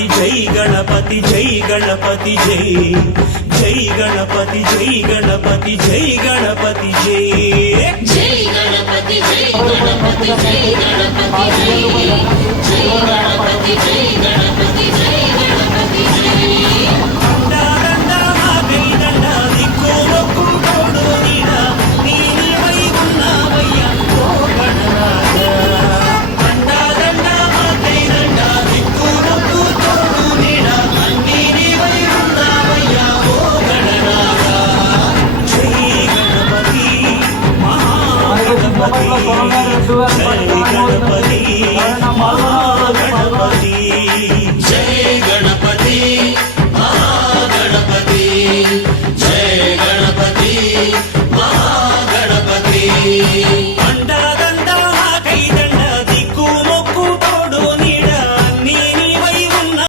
Ganapati Jai Ganapati Jai Ganapati Jai. Jai Ganapati Jai Ganapati Jai Ganapati Jai. Jai Ganapati Jai Ganapati Jai Ganapati Jai. Jai Ganapati Mahaganapati Jaya Ganapati Mahaganapati Jaya Ganapati.